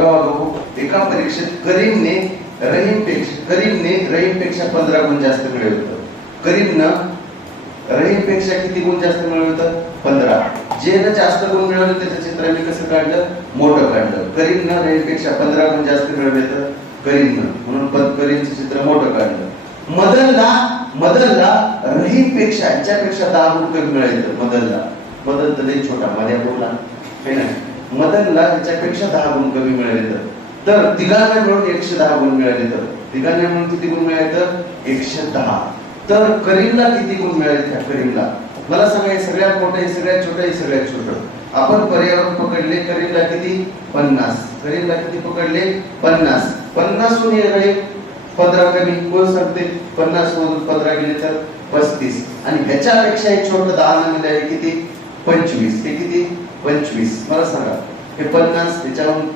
एका परीक्षेत करीमने रहीमपेक्षा 15 गुण जास्त मिळवले होते. करीमनं रहीमपेक्षा किती गुण जास्त मिळवले होते? 15. जेनं जास्त गुण मिळवले त्याचं चित्र मी कसं काढलं? मोठं काढलं. करीमनं रहीमपेक्षा 15 गुण जास्त मिळवले तर करीमनं, म्हणून करीमचं चित्र मोठं काढलं. मदनला रहीमपेक्षा याच्यापेक्षा 10 गुण कमी मिळाले. मदन तर लई छोटा माझ्या बोला है ना. मदनला याच्यापेक्षा 10 गुण कमी मिळाले तर तिघांना मिळून 110 गुण मिळाले. तर तिघांना मिळून किती गुण मिळाले? तर 110. तर करीमला किती गुण मिळाले? त्या करीमला मला सांगा, सगळ्यात मोठं आहे, सगळ्यात छोटं आहे, सगळ्यात छोटं. आपण पर्यावरण पकडले, करीमला किती? 50. करीमला किती पकडले? 50. 50 हून हे रहीम 15 कमी. कोण सांगते? 50 मधून 15 गेले तर 35. आणि ह्याच्यापेक्षा एक छोटं 10 मध्ये आहे किती? 25. हे किती? 25. मला सांगा, हे 50 त्याच्याहून